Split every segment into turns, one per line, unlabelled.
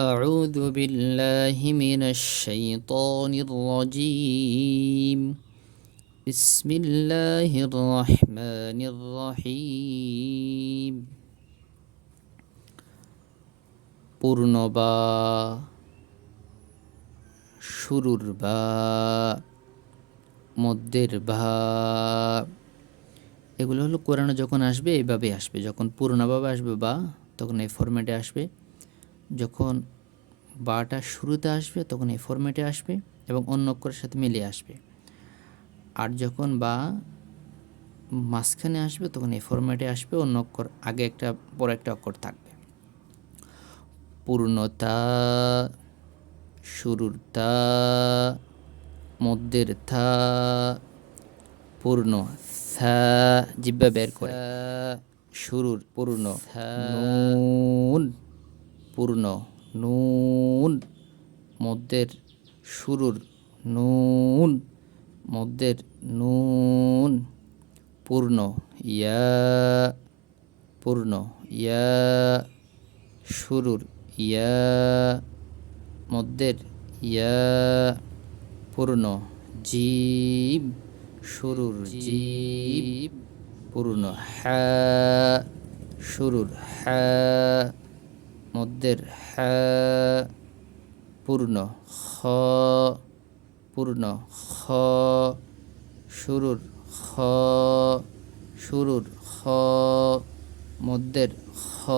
أعوذ بالله من الشيطان الرجيم بسم الله الرحمن الرحيم পূর্ণবা শুরুর বা মধ্যের বা এগুলো হলো কোরআনে যখন আসবে এইভাবে আসবে যখন পুরোনোভাবে আসবে বা তখন এই ফরম্যাটে আসবে যখন বাটা শুরুতে আসবে তখন এই ফরম্যাটে আসবে এবং অন্য অক্ষরের সাথে মিলিয়ে আসবে। আর যখন বা মাঝখানে আসবে তখন এই ফরম্যাটে আসবে অন্য অক্ষর আগে একটা পরে একটা অক্ষর থাকবে। পূর্ণতা শুরুর তা মধ্যের থা পূর্ণ থা জিব্বা বের করে। শুরুর পূর্ণ নুন। পূর্ণ। নুন মধ্যের শুরুর নুন মধ্যের নুন পূর্ণ। ইয়া পূর্ণ। ইয়া শুরুর। ইয়া মধ্যের। ইয়া পূর্ণ। জীব শুরুর। জীব পূর্ণ। হ্যাঁ শুরুর। হ্যাঁ মধ্যের হ্যাঁ পূর্ণ, খ পূর্ণ, খ শুরুর খ শুরুর, খ মধ্যের, খ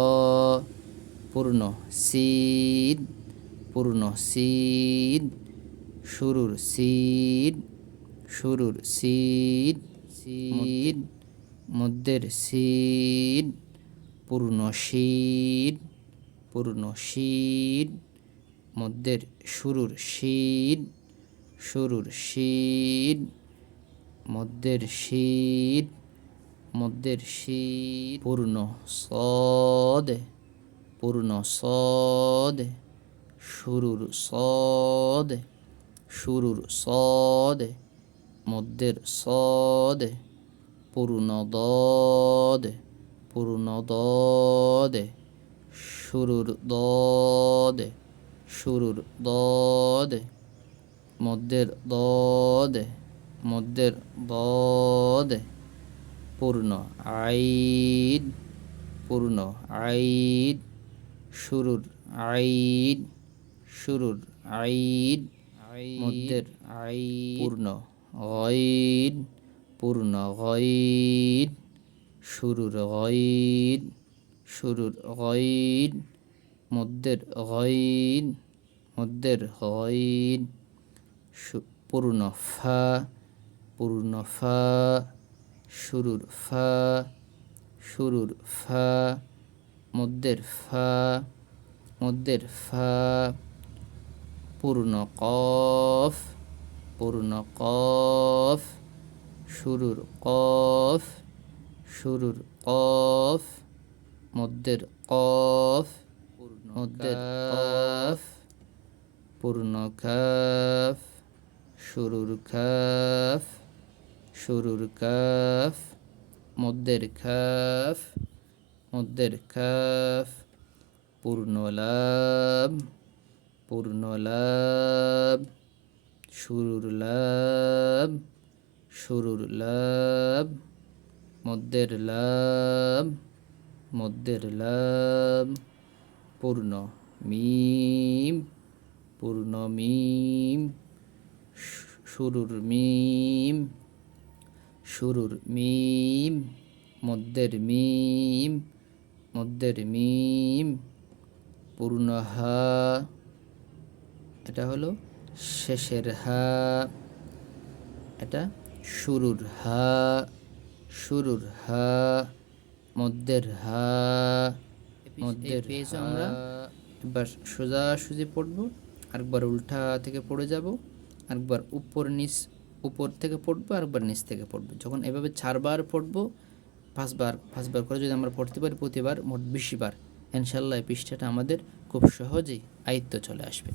পূর্ণ সিদ পূর্ণ সিদ শুরুর সিদ শুরুর সিদ সিদ মধ্যের সিদ পূর্ণ শীত পূর্ণ শীত, মধ্যের শুরুর শীত শুরুর শীত, মধ্যের শীত মধ্যের শীত, পূর্ণ সদ পূর্ণ সদ, শুরুর সদ শুরুর সদ, মধ্যের সদ, পূর্ণ দদ পূর্ণ দদ শুরুর দদ শুরুর দদ মধ্যের দদ মধ্যের দদ, পূর্ণ আইদ পূর্ণ আইদ শুরুর আইদ শুরুর আইদ মধ্যের আইদ, পূর্ণ গইদ পূর্ণ গইদ শুরুর গইদ শুরুর গইদ মধ্যের গইদ মধ্যের গইদ পূর্ণ ফা পূর্ণ ফা, শুরুর ফা শুরুর ফা, মধ্যের ফা মধ্যের ফা, পূর্ণ কফ পূর্ণ কফ, শুরুর কফ শুরুর কফ মধ্যের কফ মধ্যের কফ, পূর্ণ কাফ, শুরুর কাফ শুরুর কাফ, মধ্যের কাফ মধ্যের কাফ, পূর্ণ লাভ পূর্ণ লাভ, শুরুর লাভ শুরুর লাভ, মধ্যের লাভ মধ্যের লাভ পূর্ণ মিম পূর্ণ মিম, শুরুর মিম শুরুর মিম, মধ্যের মিম মধ্যের মিম, পূর্ণ হা, এটা হলো শেষের হা, এটা শুরুর হা শুরুর হা মধ্যের হা মধ্যের পেজ আমরা এবার সোজাসুজি পড়ব আরেকবার উল্টা থেকে পড়ে যাব আরেকবার উপর নিচ উপর থেকে পড়ব আরেকবার নিচ থেকে পড়ব। যখন এভাবে চারবার পড়ব পাঁচবার পাঁচবার করে যদি আমরা পড়তে পারি প্রতিবার মোট বেশিবার। ইনশাল্লাহ এই পৃষ্ঠাটা আমাদের খুব সহজেই আয়ত্ত চলে আসবে।